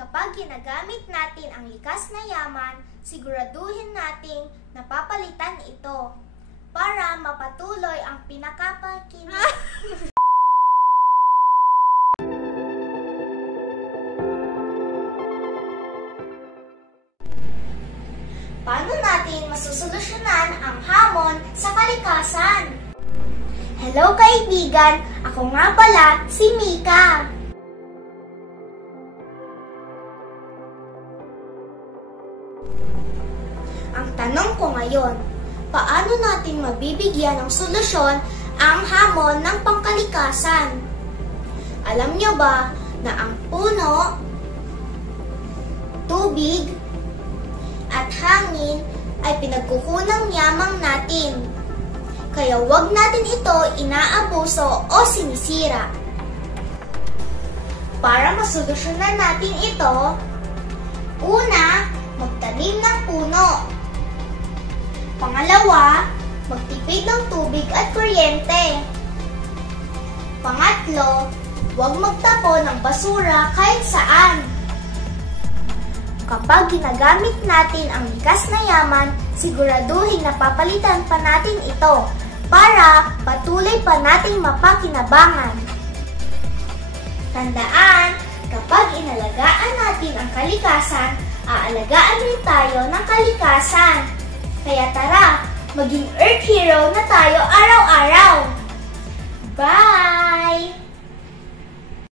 Kapag ginagamit natin ang likas na yaman, siguraduhin nating napapalitan ito para mapatuloy ang pinakapakinig. Paano natin masusolusyonan ang hamon sa kalikasan? Hello kaibigan! Ako nga pala si Mika. Ang tanong ko ngayon, paano natin mabibigyan ng solusyon ang hamon ng pangkalikasan? Alam niyo ba na ang puno, tubig, at hangin ay pinagkukunang yamang natin. Kaya huwag natin ito inaabuso o sinisira. Para masolusyonan natin ito, una, magtanim ng puno. Pangalawa, magtipid ng tubig at kuryente. Pangatlo, huwag magtapon ng basura kahit saan. Kapag ginagamit natin ang likas na yaman, siguraduhin na papalitan pa natin ito para patuloy pa nating mapakinabangan. Tandaan, kapag inalagaan natin ang kalikasan, aalagaan rin tayo ng kalikasan. Kaya tara, maging Earth Hero na tayo araw-araw. Bye!